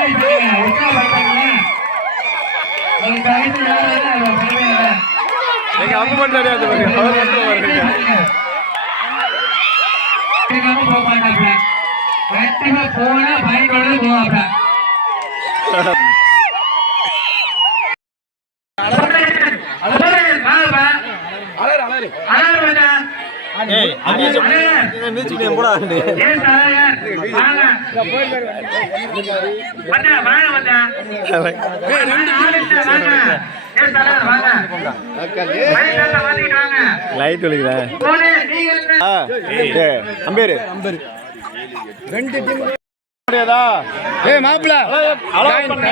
மாதிரி சொல்லுங்க உற்சாகப்படுத்தாங்களா அது பாருங்க அவர் மட்டும் பாருங்க போனா பயன்படுறது போவாப்ல. லைட் ஏய். அம்பேரு. அம்பேரு. ரெண்டு டீம். முடியாதா ஏய் மாப்ள அழகப்பன்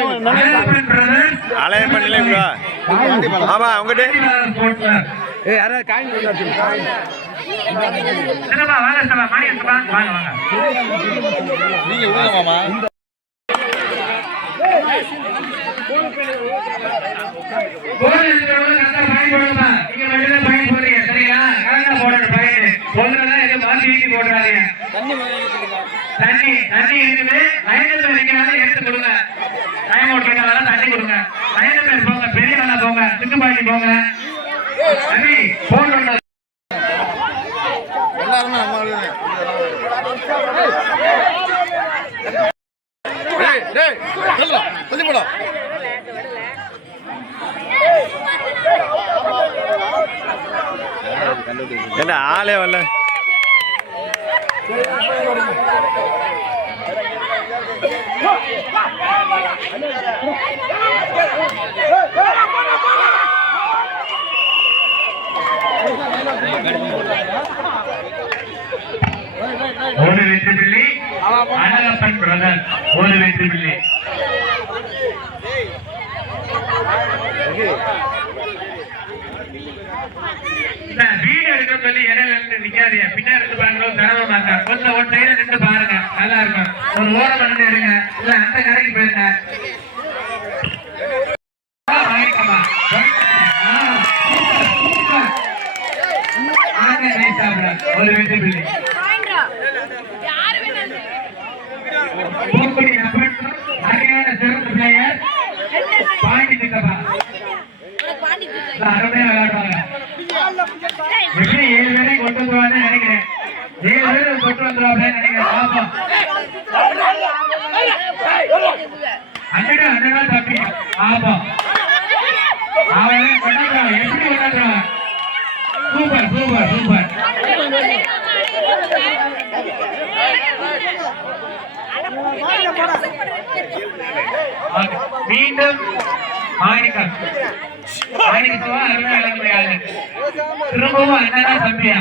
brothers, அலைய பண்ணல ஆமா உங்ககிட்ட? Sakthivelan sports club. ஏய் யாரா காயின் சின்னப்பா, வாங்க சின்னப்பா, மாடி சின்னப்பா, வாங்க, வாங்க. நீங்க உள்ள மாமா. தண்ணி தண்ணி இருக்குது லைனத்துல நிக்கிறாங்க எடுத்து கொடுங்க. டைம் அவுட் தண்ணி கொடுங்க. லைனத்துல போங்க பெரிய வேலை போங்க சிட்டுப்பாண்டி போங்க. தண்ணி போன் பண்ண எல்லாரும் நம்ம டேய் டேய் சொல்லுடா சொல்லி போடா என்ன ஆளே வரல ஒரு வெற்றி பிள்ளை அழகப்பன் பிரதர். ஒரு வெற்றி பிள்ளை வீடு வீடியோ எடுக்க சொல்லி இடையில நிக்காதீங்க. பின்னாடி இருந்து பாருங்க தரவ மாட்டா கொஞ்சம் ஒரு சைடு நின்று பாருங்க. நல்லா இருக்கும். ஒரு ஓரம் நின்று எடுங்க இல்ல அந்த கரைக்கு போயிருங்க. ஒரு வெற்றி பிள்ளை. அருமையான சிறந்த பிளேயர் பாண்டி சித்தப்பா அருமையா விளையாடுவாங்க எப்படி ஏழு பேரையும் கொண்டு வந்துருவாங்கன்னு நினைக்கிறேன் ஏழு பேரும் கொண்டு வந்துருவாங்கன்னு நினைக்கிறேன் பாப்போம் அண்ணடா அண்ணடா தப்பி பாப்போம் அவன் கொண்டு வந்துருவான் எப்படி கொண்டு வந்துருவான் சூப்பர் சூப்பர் சூப்பர் மீண்டும் மாணிக்கம். மாணிக்கத்துவா அருமையா விளங்குற திரும்பவும் தம்பியா?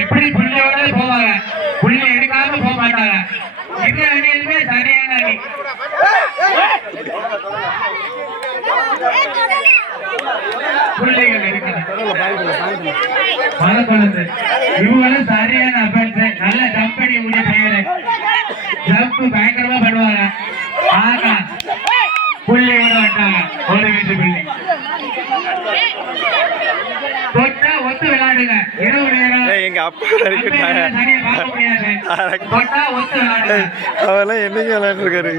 எப்படி புள்ளியோட போவாங்க? புள்ளி எடுக்காம போக மாட்டாங்க. இது அணியிலுமே சரியான அணி. புள்ளிகள் இருக்கிறது இவங்களும் சரியான நல்ல ஜம்ப் பண்ணி முடிய பெயரு ஜம்ப் பயங்கரமா பண்ணுவாங்க ஆனா புள்ளியோட வட்டாங்க ஒரு வீட்டு புள்ளி தொட்டா ஒத்து விளையாடுங்க இரவு நேரம் ஏய் எங்க அப்பா வரைக்கும் அம்பையரை சரியா பார்க்க முடியாது தொட்டா ஒத்து விளையாடுங்க அவெல்லாம் என்னைக்கு விளையாண்டு இருக்காரு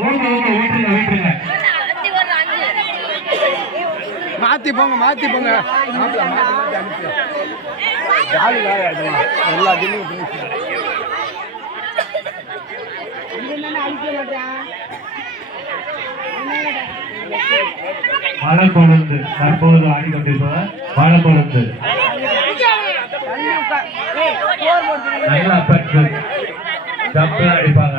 ஓட்டு ஓட்டு ஓட்டுங்க ஓட்டுங்க மாத்தி போங்க மாத்தி போங்க. ஜாலி. எல்லா தின்னும் மலக்கொழுந்து தற்போது ஆடிக்கொண்டிருப்பவர் மலக்கொழுந்து நல்லா பற்று ஜம்ப்லாம் அடிப்பாங்க.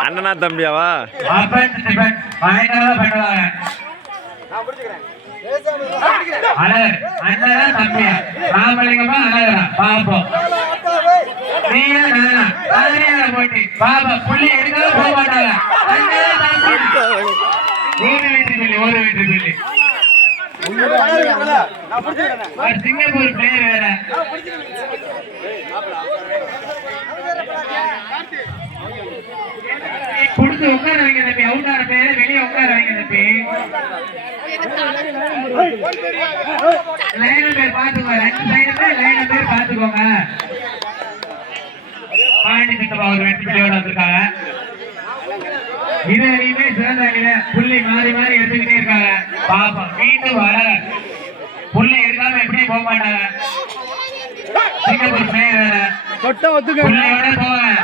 அண்ணனா தம்பியாவா அழகர் தம்பியா ராமலிங்கமா அழகரா பாப்போம் நீயா நானா போட்டி புள்ளி போக மாட்டாங்க ஒரு புள்ளி ஒரு புள்ளி ஒரு சிங்கப்பூர் பிளேயர் வேற கொடுத்து உட்கார வைங்க தம்பி அவுட் ஆன பேரு வெளியே உட்கார வைங்க தம்பி லைன பேர் பாத்துக்கோங்க ரெண்டு சைடுமே லைன பேர் பாத்துக்கோங்க பாண்டி சித்தப்பா ஒரு வெற்றி பிள்ளையோட வந்திருக்காங்க. இது வரையுமே சிறந்த அணியில புள்ளி மாறி மாறி எடுத்துக்கிட்டே இருக்காங்க பாப்போம் மீண்டும் வர. புள்ளி எடுக்காம எப்படி போக மாட்டாங்க. சிங்கப்பூர் பிளேயர் வேற தொட்ட ஒத்துக்க புள்ளியோட போவேன்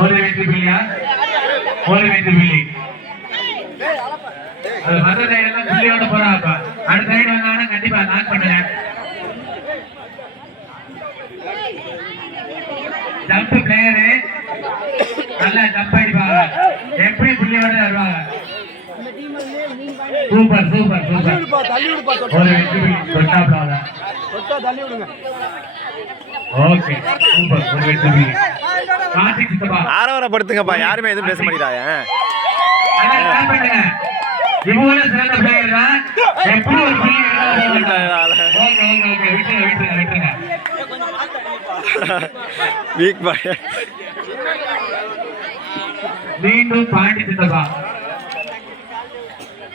ஒரு வெற்றி புள்ளியா? ஒரு வெற்றி புள்ளி. மற்ற சைடு எல்லாம் புள்ளியோட போறாப்பா. அடுத்த சைடு வந்தாங்கன்னா கண்டிப்பா நாக் பண்ணுங்க ஜம்ப் பிளேயரு நல்லா ஜம்ப் புள்ளியோட வருவாங்க சூப்பர் சூப்பர் சூப்பர். ஒரு வெற்றி தொட்டாப்லாத ஓகே சூப்பர் ஒரு வெற்றி. புள்ளி கார்த்திக் சித்தப்பா. ஆரவாரப்படுத்துங்கப்பா யாருமே எதுவும் பேச மாட்டேங்கிறாங்க இவங்கள சிறந்த பிளேயர் தான். எப்படி ஒரு வீக் பாய் மீண்டும் பாண்டி சித்தப்பா.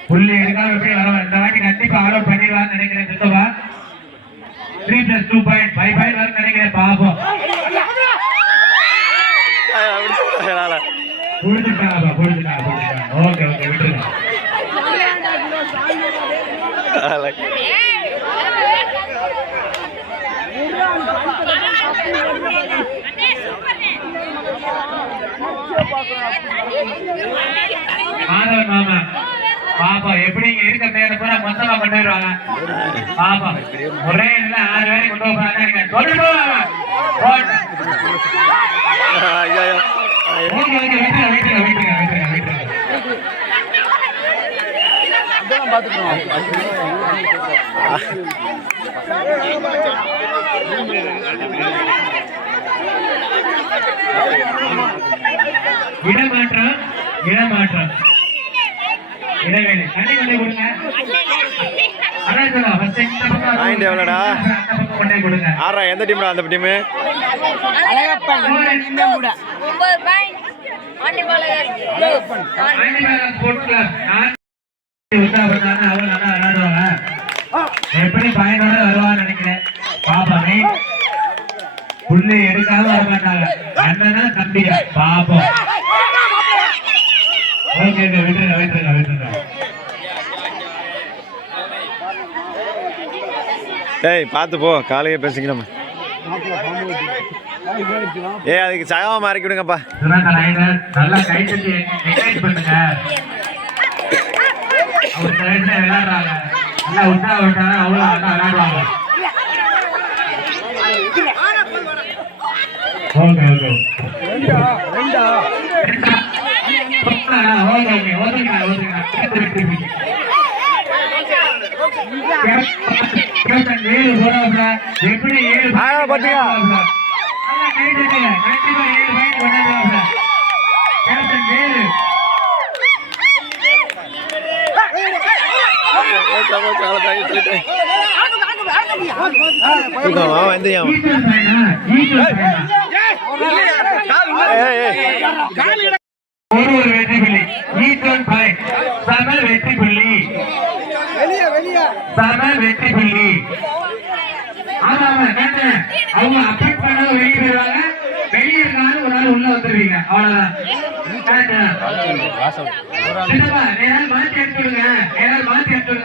புள்ளி எடுக்காம எப்படி வர இந்த வாட்டி கண்டிப்பா அலோட் பண்ணிடுவான்னு நினைக்கிறேன் சித்தப்பா. Three plus two point five point வரும்னு நினைக்கிறேன் பாப்போம். புரிஞ்சுட்டாங்கப்பா புரிஞ்சுட்டாங்க புரிஞ்சுட்டாங்க ஓகே ஓகே விட்டுருங்க. மாதவன் மாமா பாப்பா எப்படி இங்க இருக்க மேல பூரா மொத்தமா கொண்டு வருவாங்க. பாப்பா ஒரே இதுல ஆறு பேரை கொண்டு போறாங்க கொண்டு போவாங்க ஓகே இடமாற்றம் இடைவேளை தண்ணி கொண்டே கொடுங்க. அதான் சொல்லுவா ஃபர்ஸ்ட் இந்த பக்கம் Point எவ்வளோடா? அந்த பக்கம் கொண்டே கொடுங்க. ஆறா எந்த டீம்டா அந்த டீமு எப்படி பயனோட வருவான்னு நினைக்கிறேன். பாப்பாமே. புள்ளி எடுக்காம வர மாட்டாங்க. அண்ணனா தம்பியா பாப்போம் ஓகே ஓகே விட்டுருங்க விட்டுருங்க விட்டுருங்க டேய் பார்த்து போ காலையே பேசிக்கணும் ஏ அதுக்கு சகமா மாறிக்கி விடுங்கப்பா. நல்லா என்கரேஜ் பண்ணுங்க. அவர் சைடுல விளையாடுறாங்க. நல்லா அவ்வளோ நல்லா விளையாடுவாங்க. Okay okay. Okay okay. Captain ஏழு போறாப்ல எப்படி ஏழு ஆ, பாத்தீங்க. நல்லா கை தட்டுங்க கண்டிப்பா ஏழு ஒரு ஒரு வெற்றி புள்ளி ஈக்குவல் பாயிண்ட் சம வெற்றி புள்ளி வெளியே வெளியே சம வெற்றி புள்ளி ஆமா கேட்டேன் அவங்க அப்டேட் பண்ண வெளியே போயிடுவாங்க வெளியே இருந்தாலும் ஒரு ஆள் உள்ள வந்துருவீங்க. அவ்வளவுதான். கரெக்டா? சின்னப்பா, நேரால் மாத்தி எடுத்து மாத்தி அப்படி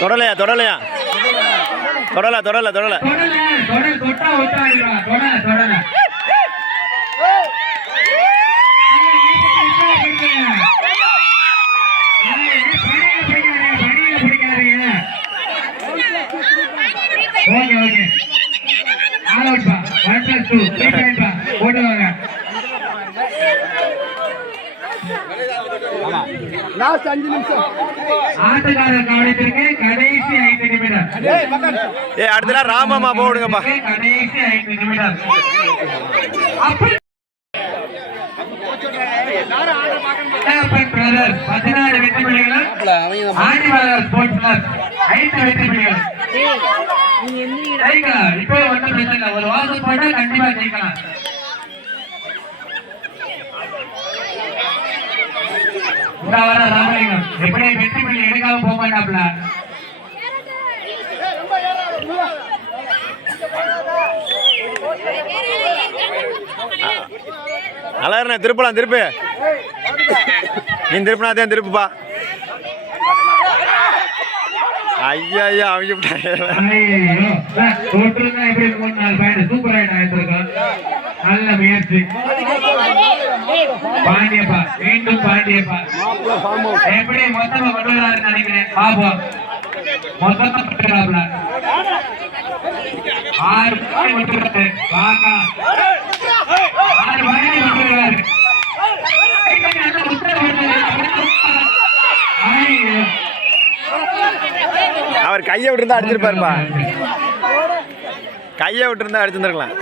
தொடலையா தொடலையா? தொடல தொடல தொடல. Okay okay. ஆல் அவுட் பா one plus two three point பா போட்டு வாங்க லாஸ்ட் அஞ்சு நிமிஷம். ஆட்டக்காரர் கவனத்திற்கு கடைசி ஐந்து நிமிடம். ஏ அடுத்த நாள் ராமம்மா போடுங்கப்பா. கடைசி ஐந்து நிமிடம். பதினாறு வெற்றி புள்ளிகளும் ஆண்டிமலர் ஸ்போர்ட்ஸ் கிளப் ஐந்து வெற்றி புள்ளிகள் இப்போ ஒன்றும் பிரச்சனை. இல்லை ஒரு வாசல் போட்டா கண்டிப்பா ஜெயிக்கலாம். இந்த வர ராமலிங்கம். எப்படி வெற்றி புள்ளி எடுக்காம போக மாட்டாப்ல அழகண்ணே திருப்பலாம் திருப்பு. நீ திருப்பினா தான் திருப்புப்பா ஐயா ஐயா அவங்க ஐயோ தோற்றுனா நல்ல முயற்சி. பாண்டியப்பா மீண்டும் பாண்டியப்பா. எப்படி மொத்தமா கொண்டு நினைக்கிறேன்? பாப்போம். மொத்தமா கொண்டுறாப்ல ஆறு பாயிண்ட் கொண்டு வராரு ஆறு பாயிண்ட் அவர் கையை விட்டுருந்தா அடிச்சிருப்பாருப்பா. கையை விட்டுருந்தா அடிச்சிருந்துருக்கலாம்.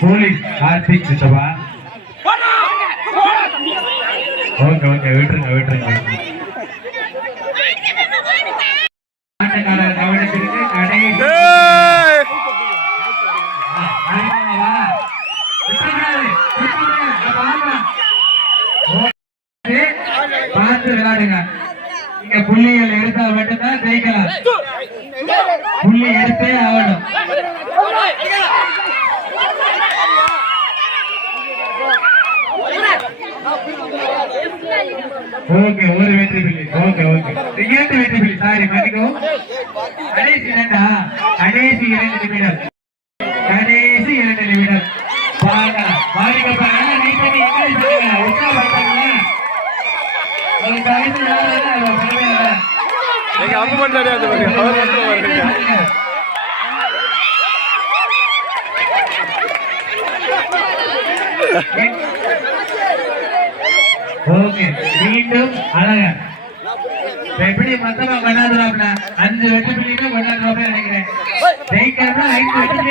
போலீஸ் கார்த்திக் சித்தப்பா ஓகே ஓகே விட்டுருங்க விட்டுருங்க ஆட்டக்காரர் கவனத்திற்கு கடைசி ஏய்! ஆமாவா? விட்டுறாரு, விட்டுறாரு, அப்ப ஆமா. ஓகே, பார்த்து விளையாடுங்க இங்க புள்ளிகள் எடுத்தா மட்டும்தான் ஜெயிக்கலாம் புள்ளி எடுத்தே ஆகணும் ஓகே ஒரு வெற்றி பிள்ளை. Okay okay. இரண்டு வெற்றி பிள்ளை சாரி மன்னிக்கவும் கடைசி இரண்டா கடைசி இரண்டு நிமிடம். கடைசி இரண்டு நிமிடம். பாருங்க பாருங்க நீ பண்ணி ஒரு கடைசி அப்பு அது பாருங்க. அவர் மட்டும் வருங்க ஓகே மீண்டும் அழகா எப்படி மொத்தமா கொண்டாடுறாப்ல அஞ்சு வெற்றி புள்ளியுமே கொண்டாடுறாப்ல நினைக்கிறேன் ஜெயிக்கிறப்ப ஐந்து வெற்றி புள்ளி ஓகே ஓகே போதுல பரமசி வராப்ல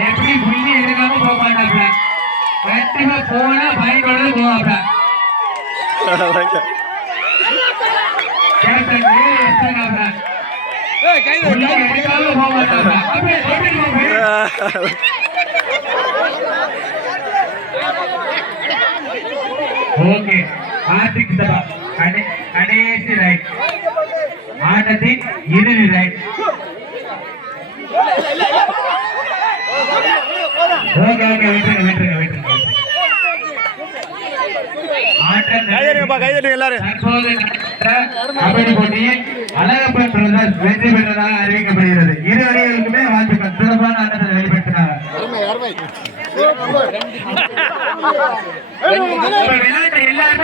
எப்படி புள்ளி எடுக்காம போக மாட்டாப்ல கண்டிப்பா போனா பயனோட போவாப்ல கேப்டன் போக மாட்டாப்ல ஓகே. கார்த்திக் சபா கடை கடைசி ரைட். ஆட்டத்தின் இறுதி ரைட். ஓகே ஓகே விட்டுருங்க விட்டுருங்க விட்டுருங்க. கபடி போட்டியில் அழகப்பன் பிரதர்ஸ் வெற்றி பெற்றதாக அறிவிக்கப்படுகிறது. இரு அணிகளுக்குமே வாழ்த்துக்கள் சிறப்பான எல்லாருமே